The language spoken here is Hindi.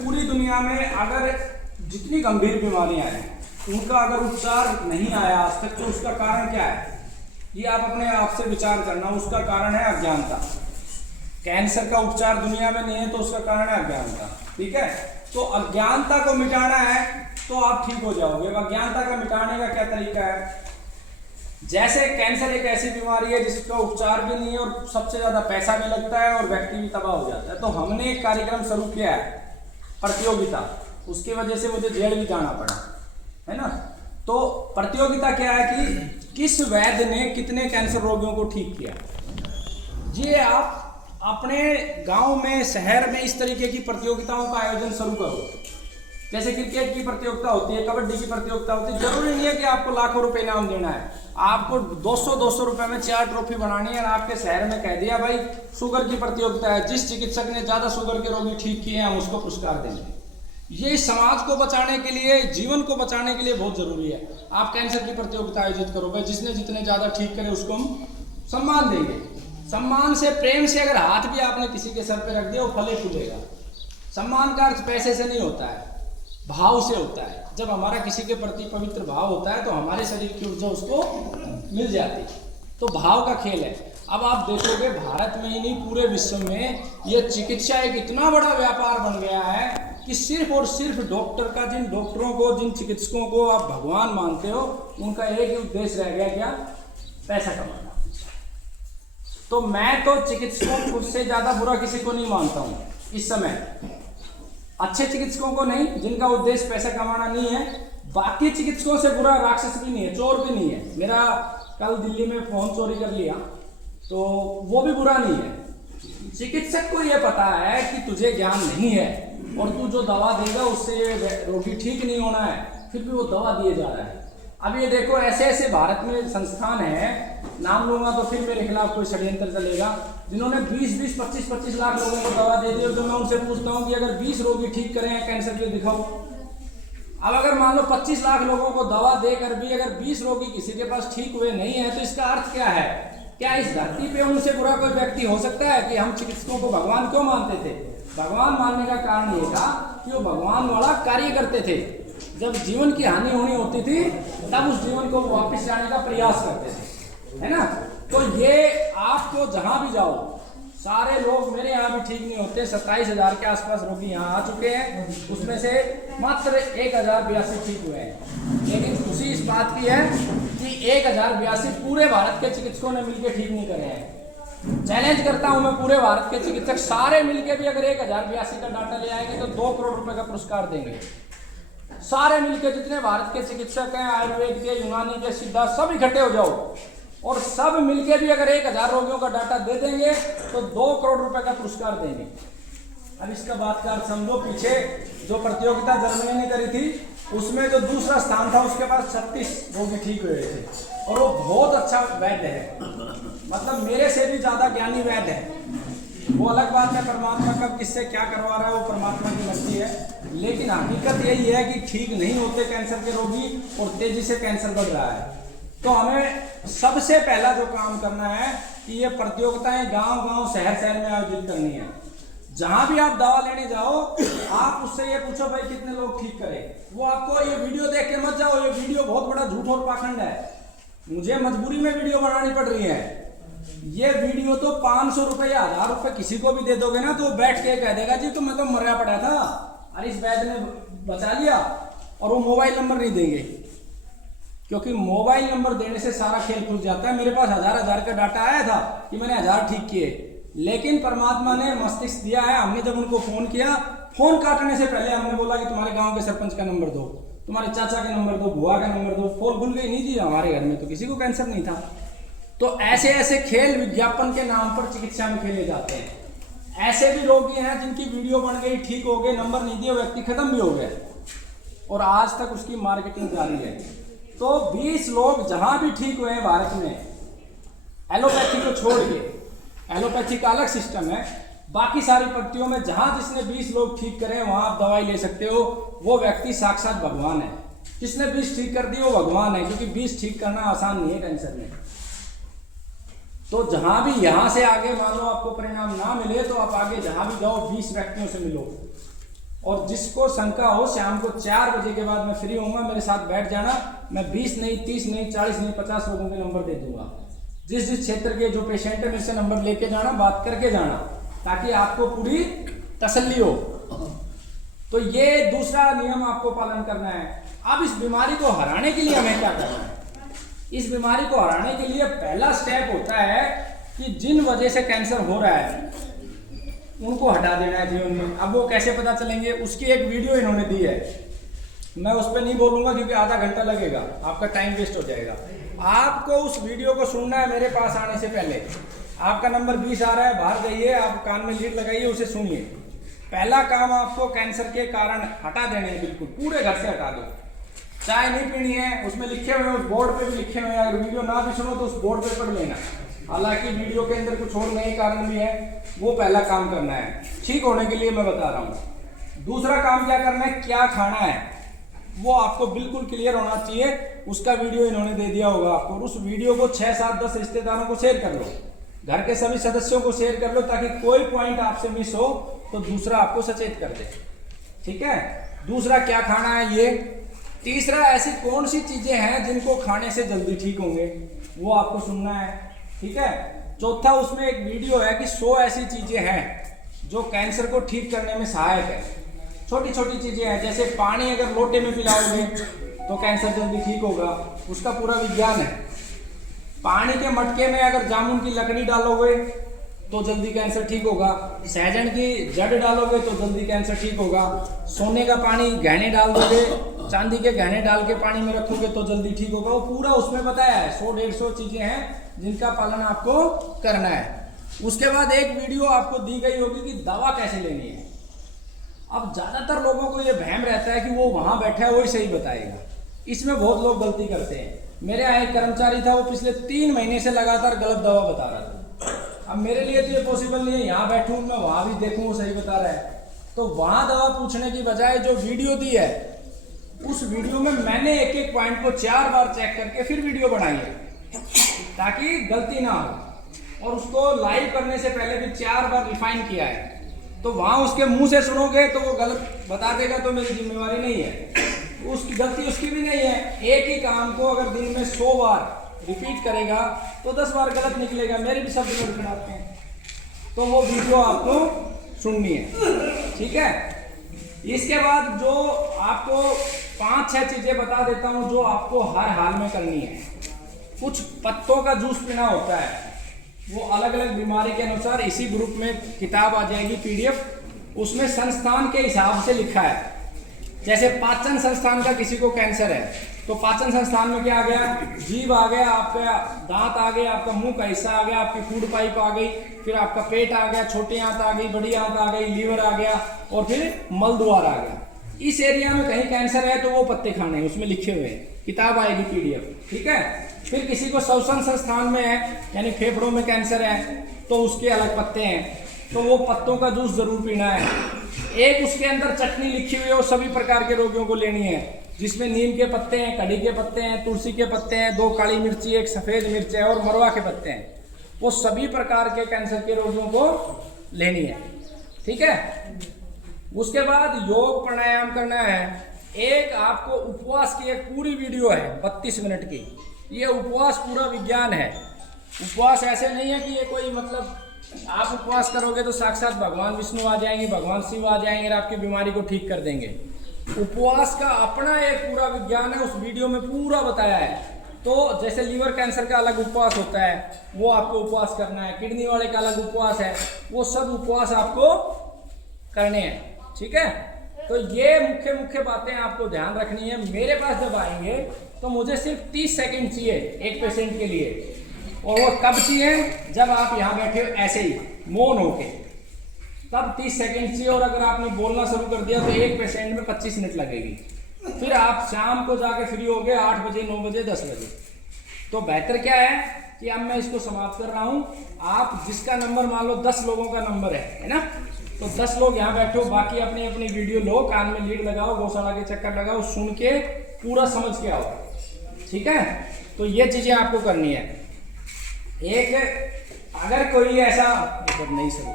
पूरी दुनिया में अगर जितनी गंभीर बीमारियां हैं उनका अगर उपचार नहीं आया आज तक, तो उसका कारण क्या है? ये आप अपने आप से विचार करना। उसका कारण है अज्ञानता। कैंसर का उपचार दुनिया में नहीं है तो उसका कारण है अज्ञानता। ठीक है, तो अज्ञानता को मिटाना है तो आप ठीक हो जाओगे। अज्ञानता का मिटाने का क्या तरीका है? जैसे कैंसर एक ऐसी बीमारी है जिसका उपचार भी नहीं है और सबसे ज्यादा पैसा भी लगता है और व्यक्ति भी तबाह हो जाता है, तो हमने एक कार्यक्रम शुरू किया है, प्रतियोगिता। उसकी वजह से मुझे जेल भी जाना पड़ा, है ना। तो प्रतियोगिता क्या है कि किस वैद्य ने कितने कैंसर रोगियों को ठीक किया। ये आप अपने गांव में, शहर में इस तरीके की प्रतियोगिताओं का आयोजन शुरू करो। जैसे क्रिकेट की प्रतियोगिता होती है, कबड्डी की प्रतियोगिता होती है। जरूरी नहीं है कि आपको लाखों रुपए इनाम देना है, आपको 200 रुपए में 4 ट्रॉफी बनानी है और आपके शहर में कह दिया भाई शुगर की प्रतियोगिता है, जिस चिकित्सक ने ज्यादा शुगर के रोगी ठीक किए हैं हम उसको पुरस्कार देंगे। ये समाज को बचाने के लिए, जीवन को बचाने के लिए बहुत जरूरी है। आप कैंसर की प्रतियोगिता आयोजित करो भाई, जिसने जितने ज्यादा ठीक करे उसको हम सम्मान देंगे। सम्मान से, प्रेम से अगर हाथ भी आपने किसी के सर पे रख दिया वो फले फूलेगा। सम्मान का अर्थ पैसे से नहीं होता है, भाव से होता है। जब हमारा किसी के प्रति पवित्र भाव होता है तो हमारे शरीर की ऊर्जा उसको मिल जाती है। तो भाव का खेल है। अब आप देखोगे भारत में ही नहीं पूरे विश्व में यह चिकित्सा एक इतना बड़ा व्यापार बन गया है कि सिर्फ और सिर्फ डॉक्टर का, जिन डॉक्टरों को, जिन चिकित्सकों को आप भगवान मानते हो, उनका एक ही उद्देश्य रह गया, क्या? पैसा कमाना। तो मैं तो चिकित्सकों से ज्यादा बुरा किसी को नहीं मानता हूं इस समय। अच्छे चिकित्सकों को नहीं, जिनका उद्देश्य पैसा कमाना नहीं है। बाकी चिकित्सकों से बुरा राक्षस भी नहीं है, चोर भी नहीं है। मेरा कल दिल्ली में फोन चोरी कर लिया तो वो भी बुरा नहीं है। चिकित्सक को यह पता है कि तुझे ज्ञान नहीं है और तू जो दवा देगा उससे रोगी ठीक नहीं होना है, फिर भी वो दवा दिए जा रहा है। अब ये देखो, ऐसे ऐसे भारत में संस्थान है, नाम लूंगा तो फिर मेरे खिलाफ कोई षड्यंत्र चलेगा, जिन्होंने 20-20, 25-25 लाख लोगों को दवा दे दी। और जो मैं उनसे पूछता हूँ कि अगर 20 रोगी ठीक करें कैंसर के, दिखाओ। अब अगर मान लो 25 लाख लोगों को दवा देकर भी अगर 20 रोगी किसी के पास ठीक हुए नहीं है, तो इसका अर्थ क्या है? क्या इस धरती पे उनसे बुरा कोई व्यक्ति हो सकता है? कि हम चिकित्सकों को भगवान क्यों मानते थे? भगवान मानने का कारण ये था कि वो भगवान वाला कार्य करते थे। जब जीवन की हानि होनी होती थी तब उस जीवन को वापस जाने का प्रयास करते थे, है ना। तो ये आपको जहां भी जाओ, सारे लोग, मेरे यहाँ भी ठीक नहीं होते। 27,000 के आसपास रोगी यहाँ आ चुके हैं, उसमें से मात्र 1082 ठीक हुए हैं। लेकिन खुशी इस बात की है कि 1082 पूरे भारत के चिकित्सकों ने मिलकर ठीक नहीं करे हैं। चैलेंज करता हूं मैं, पूरे भारत के चिकित्सक सारे मिलकर भी अगर 1082 का डाटा ले आएंगे तो 2 करोड़ रुपए का पुरस्कार देंगे। सारे मिलकर जितने भारत के चिकित्सक हैं, आयुर्वेद के, यूनानी के, सिद्धा, सब इकट्ठे हो जाओ और सब मिलके भी अगर 1000 रोगियों का डाटा दे देंगे तो 2 करोड़ रुपए का पुरस्कार देंगे। अब इसका बात का अर्थ समझो, पीछे जो प्रतियोगिता जर्मनी ने करी थी उसमें जो दूसरा स्थान था उसके पास 36 रोगी ठीक हुए थे और वो बहुत अच्छा वैद्य है, मतलब मेरे से भी ज्यादा ज्ञानी वैद्य है। वो अलग बात है, परमात्मा कब किससे क्या करवा रहा है वो परमात्मा की मर्जी है। लेकिन हकीकत यही है कि ठीक नहीं होते कैंसर के रोगी और तेजी से कैंसर बढ़ रहा है। तो हमें सबसे पहला जो काम करना है कि ये प्रतियोगिताएं गांव-गांव, शहर-शहर में आयोजित करनी है। जहां भी आप दवा लेने जाओ, आप उससे ये पूछो भाई कितने लोग ठीक करें। वो आपको ये वीडियो देख के मत जाओ, ये वीडियो बहुत बड़ा झूठ और पाखंड है। मुझे मजबूरी में वीडियो बनानी पड़ रही है। ये वीडियो तो 500 रुपए या 1000 रुपए किसी को भी दे दोगे ना तो वो बैठ के कह देगा जी तो मैं तो मरा पड़ा था, अरे इस वैद्य ने बचा लिया। और वो मोबाइल नंबर नहीं देंगे, क्योंकि मोबाइल नंबर देने से सारा खेल खुल जाता है। मेरे पास हजार का डाटा आया था कि मैंने 1000 ठीक किए, लेकिन परमात्मा ने मस्तिष्क दिया है। हमने जब उनको फोन किया, फोन काटने से पहले हमने बोला कि तुम्हारे गांव के सरपंच का नंबर दो, तुम्हारे चाचा का नंबर दो, बुआ का नंबर दो। फोन खुल गई, नहीं जी हमारे घर में तो किसी को कैंसर नहीं था। तो ऐसे ऐसे खेल विज्ञापन के नाम पर चिकित्सा में खेले जाते हैं। ऐसे भी रोगी हैं जिनकी वीडियो बन गई, ठीक हो गए, नंबर नहीं दिया, व्यक्ति खत्म भी हो गया और आज तक उसकी मार्केटिंग जारी है। तो 20 लोग जहां भी ठीक हुए हैं भारत में, एलोपैथी को छोड़ के, एलोपैथी का अलग सिस्टम है, बाकी सारी पट्टियों में जहां जिसने 20 लोग ठीक करे वहां आप दवाई ले सकते हो। वो व्यक्ति साक्षात भगवान है। जिसने 20 ठीक कर दिए वो भगवान है, क्योंकि 20 ठीक करना आसान नहीं है कैंसर में। तो जहां भी यहां से आगे मान लो आपको परिणाम ना मिले तो आप आगे जहां भी जाओ 20 व्यक्तियों से मिलो, और जिसको शंका हो शाम को 4 बजे के बाद मैं फ्री होऊंगा, मेरे साथ बैठ जाना। मैं 20 नहीं, 30 नहीं, 40 नहीं, 50 लोगों के नंबर दे दूंगा। जिस जिस क्षेत्र के जो पेशेंट है मेरे से नंबर लेके जाना, बात करके जाना, ताकि आपको पूरी तसल्ली हो। तो ये दूसरा नियम आपको पालन करना है। अब इस बीमारी को हराने के लिए हमें क्या करना है? इस बीमारी को हराने के लिए पहला स्टेप होता है कि जिन वजह से कैंसर हो रहा है उनको हटा देना है जीवन में। अब वो कैसे पता चलेंगे, उसकी एक वीडियो इन्होंने दी है, मैं उस पर नहीं बोलूंगा क्योंकि आधा घंटा लगेगा, आपका टाइम वेस्ट हो जाएगा। आपको उस वीडियो को सुनना है मेरे पास आने से पहले। आपका नंबर 20 आ रहा है, बाहर जाइए, आप कान में लीड लगाइए, उसे सुनिए। पहला काम आपको कैंसर के कारण हटा देने हैं, बिल्कुल पूरे घर से हटा दो। चाय नहीं पीनी है, उसमें लिखे हुए हैं, उस बोर्ड पे भी लिखे हुए हैं। अगर वीडियो ना भी सुनो तो उस बोर्ड पे पढ़ लेना। हालांकि वीडियो के अंदर कुछ और नए कारण भी है, वो पहला काम करना है ठीक होने के लिए मैं बता रहा हूँ। दूसरा काम क्या करना है, क्या खाना है वो आपको बिल्कुल क्लियर होना चाहिए। उसका वीडियो इन्होंने दे दिया होगा आपको, और उस वीडियो को 6, 7, 10 रिश्तेदारों को शेयर कर लो, घर के सभी सदस्यों को शेयर कर लो, ताकि कोई पॉइंट आपसे मिस हो तो दूसरा आपको सचेत कर दे। ठीक है, दूसरा क्या खाना है ये। तीसरा ऐसी कौन सी चीजें हैं जिनको खाने से जल्दी ठीक होंगे, वो आपको सुनना है। ठीक है, चौथा उसमें एक वीडियो है कि 100 ऐसी चीजें हैं जो कैंसर को ठीक करने में सहायक है। छोटी छोटी चीजें हैं, जैसे पानी अगर लोटे में पिलाओगे तो कैंसर जल्दी ठीक होगा, उसका पूरा विज्ञान है। पानी के मटके में अगर जामुन की लकड़ी डालोगे तो जल्दी कैंसर ठीक होगा। सहजन की जड़ डालोगे तो जल्दी कैंसर ठीक होगा। सोने का पानी गहने डाल दोगे, चांदी के गहने डाल के पानी में रखोगे तो जल्दी ठीक होगा। वो पूरा उसमें बताया है, 100-150 चीजें हैं जिनका पालन आपको करना है। उसके बाद एक वीडियो आपको दी गई होगी कि दवा कैसे लेनी है। अब ज्यादातर लोगों को ये भ्रम रहता है कि वो वहां बैठा है वही सही बताएगा। इसमें बहुत लोग गलती करते हैं। मेरे यहाँ एक कर्मचारी था, वो पिछले 3 महीने से लगातार गलत दवा बता रहा था। अब मेरे लिए तो ये पॉसिबल नहीं है यहाँ बैठूं मैं वहां भी देखूं वो सही बता रहा है, तो वहां दवा पूछने की बजाय जो वीडियो दी है उस वीडियो में मैंने एक एक पॉइंट को 4 बार चेक करके फिर वीडियो बनाई है, ताकि गलती ना हो। और उसको लाइव करने से पहले भी 4 बार रिफाइन किया है। तो वहां उसके मुंह से सुनोगे तो वो गलत बता देगा, तो मेरी जिम्मेवारी नहीं है, उसकी गलती उसकी भी नहीं है। एक ही काम को अगर दिन में 100 बार रिपीट करेगा तो 10 बार गलत निकलेगा। मेरे भी शब्द गलत बनाते हैं, तो वो वीडियो आपको सुननी है। ठीक है, इसके बाद जो आपको 5-6 चीजें बता देता हूं जो आपको हर हाल में करनी है। कुछ पत्तों का जूस पीना होता है, वो अलग अलग बीमारी के अनुसार इसी ग्रुप में किताब आ जाएगी PDF, उसमें संस्थान के हिसाब से लिखा है। जैसे पाचन संस्थान का किसी को कैंसर है तो पाचन संस्थान में क्या आ गया, जीभ आ गया, आपका दांत आ गया, आपका मुंह का हिस्सा आ गया, आपकी फूड पाइप आ गई, फिर आपका पेट आ गया, छोटी आंत आ गई, बड़ी आंत आ गई, लीवर आ गया, और फिर मल द्वार आ गया। इस एरिया में कहीं कैंसर है तो वो पत्ते खाने हैं, उसमें लिखे हुए हैं, किताब आएगी PDF। ठीक है, फिर किसी को श्वसन संस्थान में है यानी फेफड़ों में कैंसर है तो उसके अलग पत्ते हैं, तो वो पत्तों का जूस जरूर पीना है। एक उसके अंदर चटनी लिखी हुई है, वो सभी प्रकार के रोगियों को लेनी है, जिसमें नीम के पत्ते हैं, कड़ी के पत्ते हैं, तुलसी के पत्ते हैं, 2 काली मिर्ची, 1 सफेद मिर्च है, और मरवा के पत्ते हैं। वो सभी प्रकार के कैंसर के रोगियों को लेनी है। ठीक है, उसके बाद योग प्राणायाम करना है। एक आपको उपवास की एक पूरी वीडियो है 32 मिनट की। ये उपवास पूरा विज्ञान है। उपवास ऐसे नहीं है कि ये कोई मतलब आप उपवास करोगे तो साक्षात भगवान विष्णु आ जाएंगे, भगवान शिव आ जाएंगे और आपकी बीमारी को ठीक कर देंगे। उपवास का अपना एक पूरा विज्ञान है, उस वीडियो में पूरा बताया है। तो जैसे लीवर कैंसर का अलग उपवास होता है, वो आपको उपवास करना है, किडनी वाले का अलग उपवास है, वो सब उपवास आपको करने हैं। ठीक है, तो ये मुख्य मुख्य बातें आपको ध्यान रखनी है। मेरे पास जब आएंगे तो मुझे सिर्फ 30 सेकंड चाहिए एक पेशेंट के लिए, और वो कब चाहिए, जब आप यहाँ बैठे हो ऐसे ही मौन होके, तब 30 सेकंड चाहिए। और अगर आपने बोलना शुरू कर दिया तो एक पेशेंट में 25 मिनट लगेगी। फिर आप शाम को जाके फ्री हो गए 8 बजे, 9 बजे, 10 बजे। तो बेहतर क्या है कि अब मैं इसको समाप्त कर रहा हूँ। आप जिसका नंबर मान लो 10 लोगों का नंबर है ना, तो 10 लोग यहाँ बैठो, बाकी अपनी अपनी वीडियो लो, कान में लीड लगाओ, गौशाला के चक्कर लगाओ, सुन के पूरा समझ के आओ। ठीक है, तो ये चीजें आपको करनी है। एक अगर कोई ऐसा नहीं शुरू